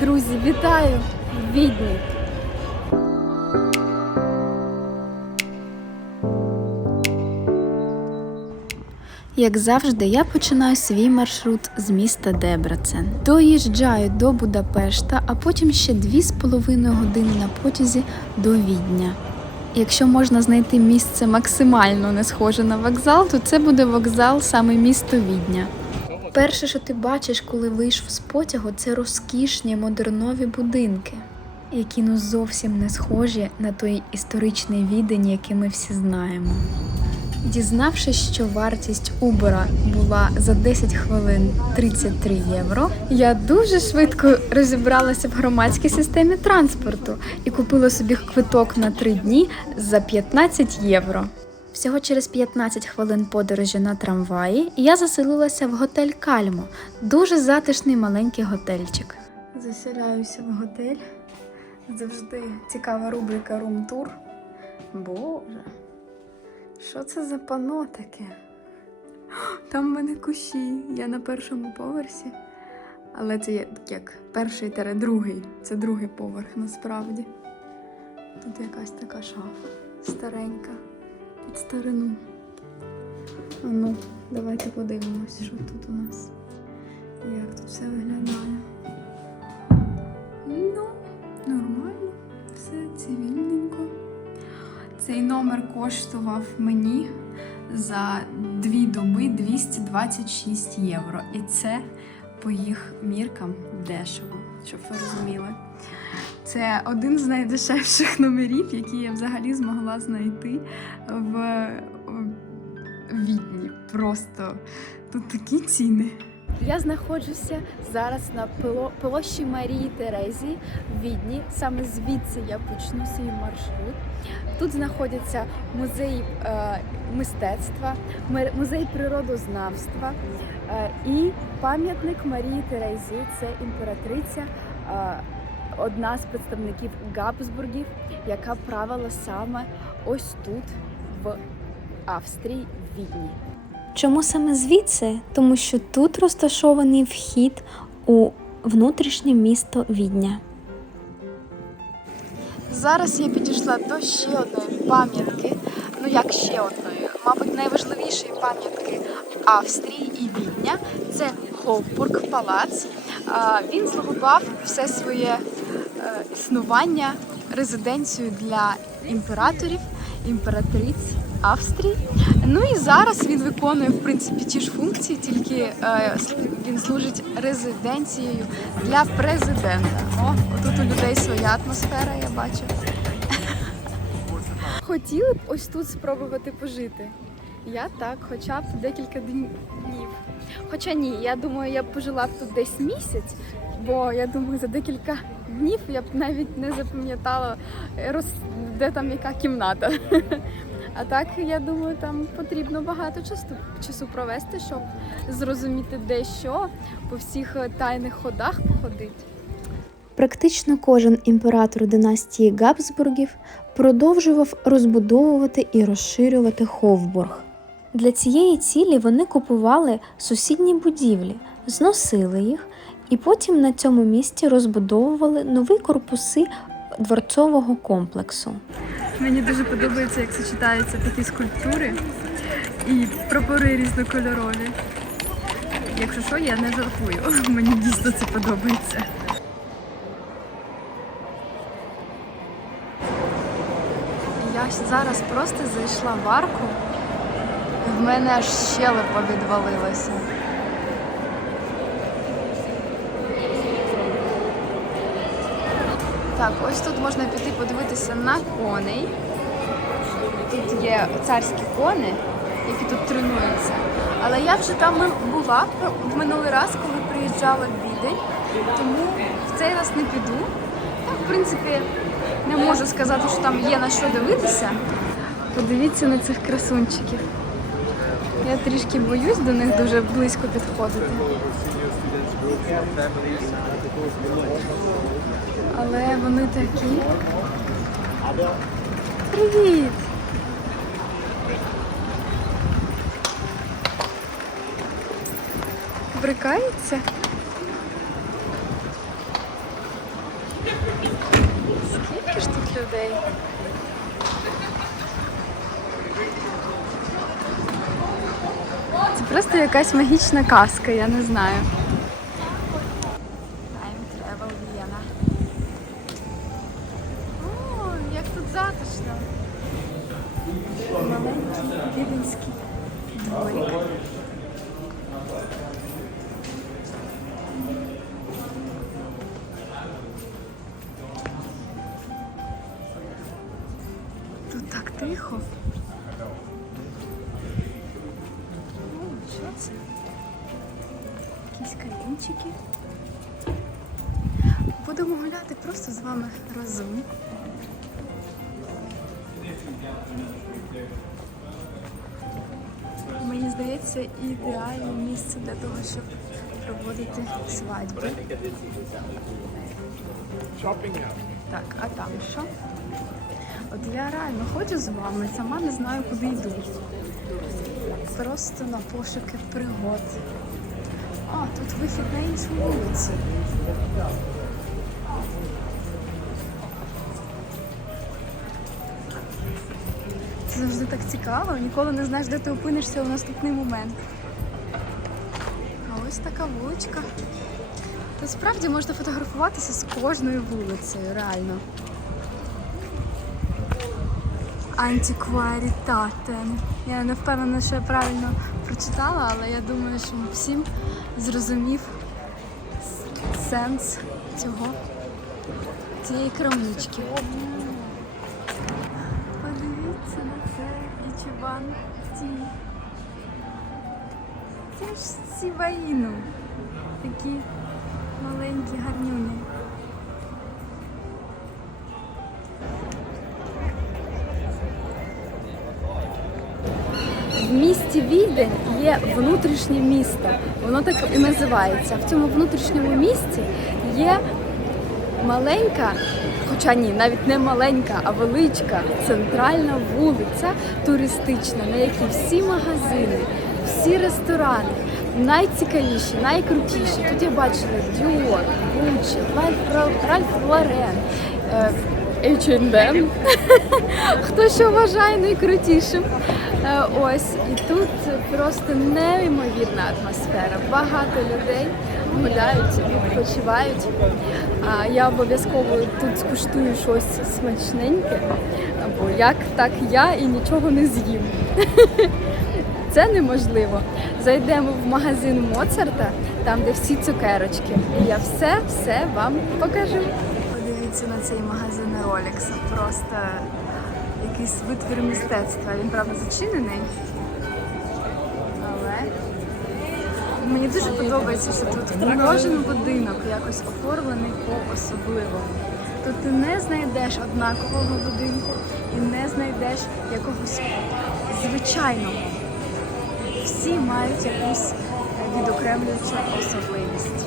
Друзі, вітаю! Відні! Як завжди, я починаю свій маршрут з міста Дебрецен. Доїжджаю до Будапешта, а потім ще дві з половиною години на потязі до Відня. Якщо можна знайти місце максимально не схоже на вокзал, то це буде вокзал саме місто Відня. Перше, що ти бачиш, коли вийшов з потягу, це розкішні модернові будинки, які ну зовсім не схожі на той історичний відень, який ми всі знаємо. Дізнавшись, що вартість Убера була за 10 хвилин 33 євро, я дуже швидко розібралася в громадській системі транспорту і купила собі квиток на 3 дні за 15 євро. Всього через 15 хвилин подорожі на трамваї я заселилася в готель Кальмо. Дуже затишний маленький готельчик. Заселяюся в готель. Завжди цікава рубрика рум-тур. Боже. Що це за пано таке? Там в мене кущі, я на першому поверсі. Але це є як перший тере другий. Це другий поверх насправді. Тут якась така шафа старенька під старину. Ну, давайте подивимось, що тут у нас. Як тут все виглядає. Ну, нормально, все цивільненько. Цей номер коштував мені за дві доби 226 євро. І це по їх міркам дешево, щоб ви розуміли. Це один з найдешевших номерів, які я взагалі змогла знайти в Відні. Просто тут такі ціни. Я знаходжуся зараз на площі Марії Терезії в Відні. Саме звідси я почну свій маршрут. Тут знаходяться музей е, мистецтва, музей природознавства е, і пам'ятник Марії Терезії. Це імператриця, е, одна з представників Габсбургів, яка правила саме ось тут, в Австрії, в Відні. Чому саме звідси? Тому що тут розташований вхід у внутрішнє місто Відня. Зараз я підійшла до ще одної пам'ятки. Ну як ще одної? Мабуть, найважливішої пам'ятки Австрії і Відня. Це Хофбург палац. Він слугував все своє існування резиденцією для імператорів, імператриць Австрії. Ну і зараз він виконує в принципі ті ж функції, тільки е, він служить резиденцією для президента. О, тут у людей своя атмосфера, я бачу. Хотіли б ось тут спробувати пожити. Я так, хоча б декілька днів. Хоча ні, я думаю, я б пожила б тут десь місяць, бо я думаю, за декілька днів я б навіть не запам'ятала, е, де там яка кімната. А так, я думаю, там потрібно багато часу, часу провести, щоб зрозуміти де що, по всіх е, тайних ходах походити. Практично кожен імператор династії Габсбургів продовжував розбудовувати і розширювати Ховбург. Для цієї цілі вони купували сусідні будівлі, зносили їх і потім на цьому місці розбудовували нові корпуси дворцового комплексу. Мені дуже подобається, як сочетаються такі скульптури і прапори різнокольорові. Якщо що, я не жартую. Мені дійсно це подобається. Я зараз просто зайшла в арку, в мене аж щелепа відвалилася. Так, ось тут можна піти подивитися на коней. Тут є царські кони, які тут тренуються. Але я вже там була в минулий раз, коли приїжджала в Відень, тому в цей раз не піду. Я, в принципі, не можу сказати, що там є на що дивитися. Подивіться на цих красунчиків. Я трішки боюсь до них дуже близько підходити але вони такі. Привіт! Брикається? Скільки ж тут людей? Це просто якась магічна казка, я не знаю. Затишно. Маленький віденський дворик. Тут так тихо. О, що це? Якісь камінчики. Будемо гуляти просто з вами разом. Мені здається, ідеальне місце для того, щоб проводити свадьби. Так, а там що? От я реально ходжу з вами, сама не знаю, куди йду. Просто на пошуки пригод. А, тут вихід на іншу вулицю. Це завжди так цікаво, ніколи не знаєш, де ти опинишся у наступний момент. А ось така вуличка. Тут справді можна фотографуватися з кожною вулицею, реально. Антикварітате. Я не впевнена, що я правильно прочитала, але я думаю, що всім зрозумів сенс цього цієї крамнички. Подивіться на це і чубан ті. Це ж сіваїну. Такі маленькі гарнюні. В місті Відень є внутрішнє місто. Воно так і називається. В цьому внутрішньому місті є маленька, хоча ні, навіть не маленька, а величка центральна вулиця туристична, на якій всі магазини, всі ресторани. Найцікавіші, найкрутіші. Тут я бачила Ralph Ralph Lauren, е, H&M. Хто що вважає найкрутішим. Е, Ось і тут просто неймовірна атмосфера. Багато людей гуляють, відпочивають. Я обов'язково тут скуштую щось смачненьке, бо як так я і нічого не з'їм. Це неможливо. Зайдемо в магазин Моцарта, там де всі цукерочки. І я все все вам покажу. Подивіться на цей магазин Ролекса. Просто якийсь витвір мистецтва. Він правда зачинений. Мені дуже подобається, що тут кожен будинок якось оформлений по-особливому. Тут ти не знайдеш однакового будинку і не знайдеш якогось звичайного. Всі мають якусь відокремлюючу особливість.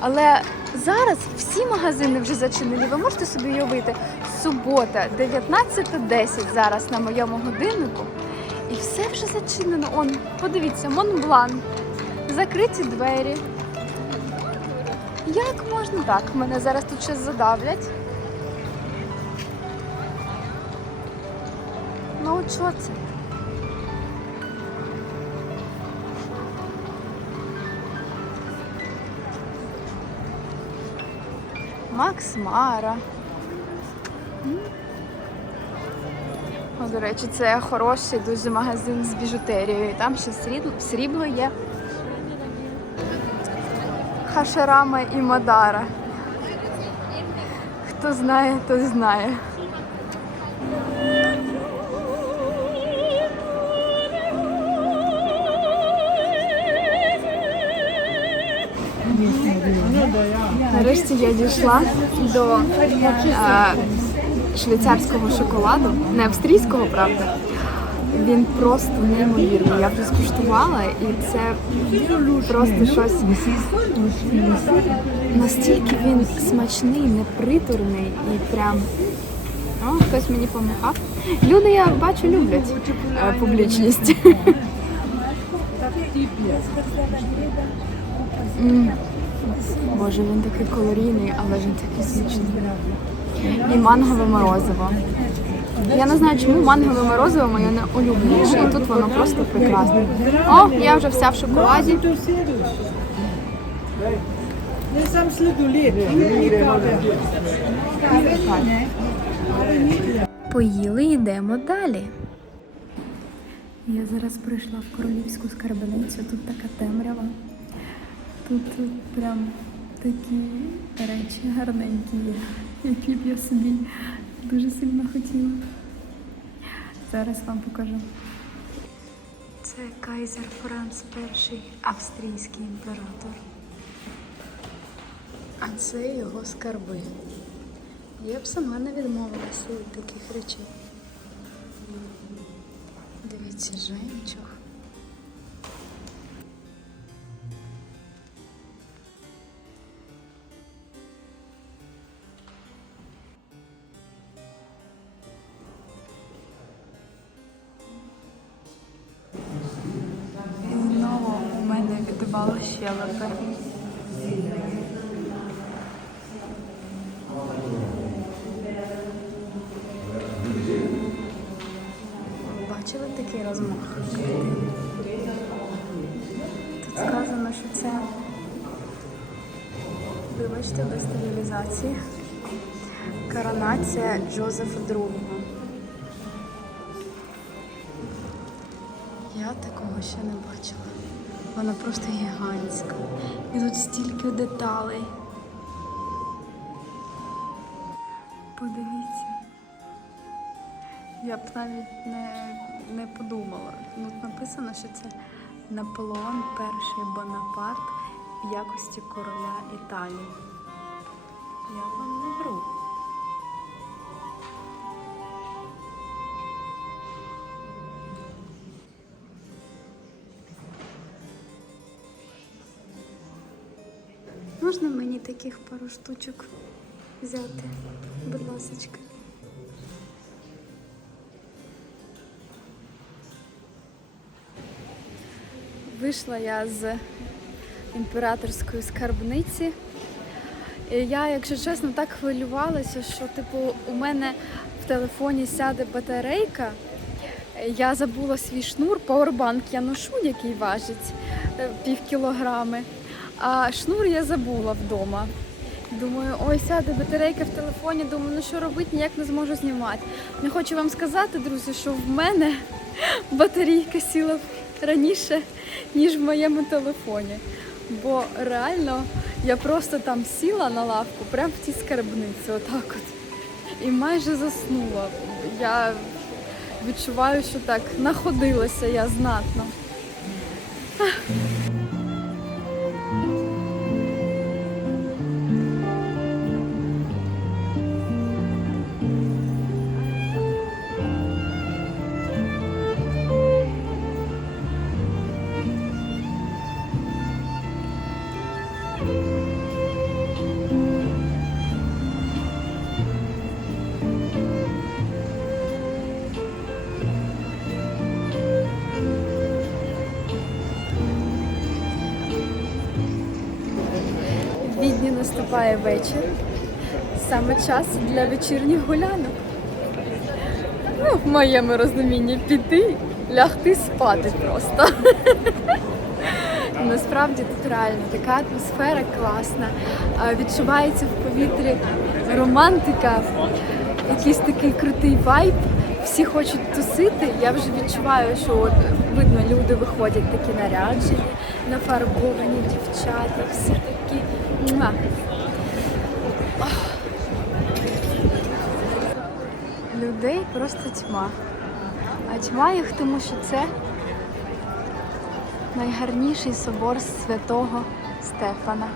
Але зараз всі магазини вже зачинені. Ви можете собі уявити, субота, 19.10 зараз на моєму годиннику. І все вже зачинено. Он, подивіться, Монблан. Закриті двері. Як можна так? Мене зараз тут ще задавлять. Ну от що це? Макс Мара. О, до речі, це хороший дуже магазин з біжутерією. Там ще срібло, срібло є. Хашарама і Мадара. Хто знає, той знає. Нарешті я дійшла до е, швейцарського шоколаду, не австрійського, правда. Він просто неймовірний. Я вже скуштувала, і це просто щось настільки він смачний, неприторний і прям. О, хтось мені помахав. Люди, я бачу, люблять е, публічність. Боже, він такий калорійний, але він такий смачний. І мангове морозиво. Я не знаю, чому мангове морозиво моє не улюбленіше, і тут воно просто прекрасне. О, я вже вся в шоколаді. Поїли, йдемо далі. Я зараз прийшла в королівську скарбницю, тут така темрява. Тут, тут прям такі речі гарненькі є, які б я собі дуже сильно хотіла. Зараз вам покажу. Це Кайзер Франц І, австрійський імператор. А це його скарби. Я б сама не відмовилася від таких речей. Дивіться, жемчуг. Відбало щелепи. Бачили такий розмах? Тут сказано, що це, вибачте, без стабілізації. Коронація Джозефа II. Я такого ще не бачила. Вона просто гігантська. І тут стільки деталей. Подивіться. Я б навіть не, не подумала. Тут написано, що це Наполеон І Бонапарт в якості короля Італії. Я вам не вру. Можна мені таких пару штучок взяти, будь ласочка. Вийшла я з імператорської скарбниці. І я, якщо чесно, так хвилювалася, що типу у мене в телефоні сяде батарейка. Я забула свій шнур, пауербанк я ношу, який важить е, пів кілограми. А шнур я забула вдома. Думаю, ой, сяде батарейка в телефоні. Думаю, ну що робити, ніяк не зможу знімати. Не хочу вам сказати, друзі, що в мене батарейка сіла раніше, ніж в моєму телефоні. Бо реально я просто там сіла на лавку, прямо в тій скарбниці, отак от. І майже заснула. Я відчуваю, що так находилася я знатно. Наступає вечір. Саме час для вечірніх гулянок. Ну, в моєму розумінні піти, лягти спати просто. Насправді тут реально така атмосфера класна. Відчувається в повітрі романтика, якийсь такий крутий вайб. Всі хочуть тусити. Я вже відчуваю, що от, видно, люди виходять такі наряджені, нафарбовані дівчата, всі такі. Муа. Людей просто тьма. А тьма їх, тому що це найгарніший собор святого Стефана.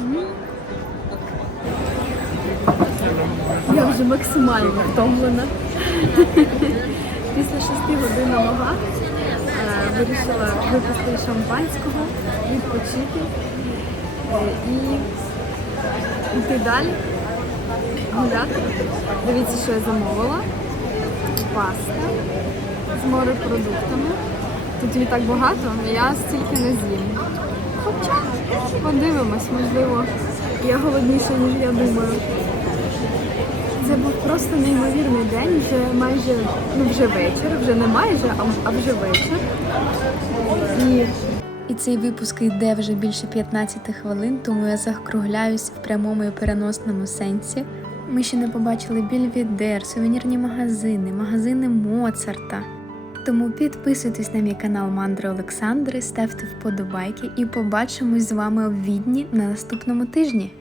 М. Я вже максимально втомлена. Після шести годин на ногах е, вирішила випити шампанського, відпочити е, і йти далі, гуляти. Дивіться, що я замовила. Паста з морепродуктами. Тут її так багато, я стільки не з'їм. Хоча подивимось, можливо, я голодніша, ніж я думаю. Просто неймовірний день, вже майже, ну вже вечір, вже не майже, а, а вже вечір. І і цей випуск йде вже більше 15 хвилин, тому я закругляюсь в прямому і переносному сенсі. Ми ще не побачили більвідер, сувенірні магазини, магазини Моцарта. Тому підписуйтесь на мій канал Мандри Олександри, ставте вподобайки і побачимось з вами у відні на наступному тижні.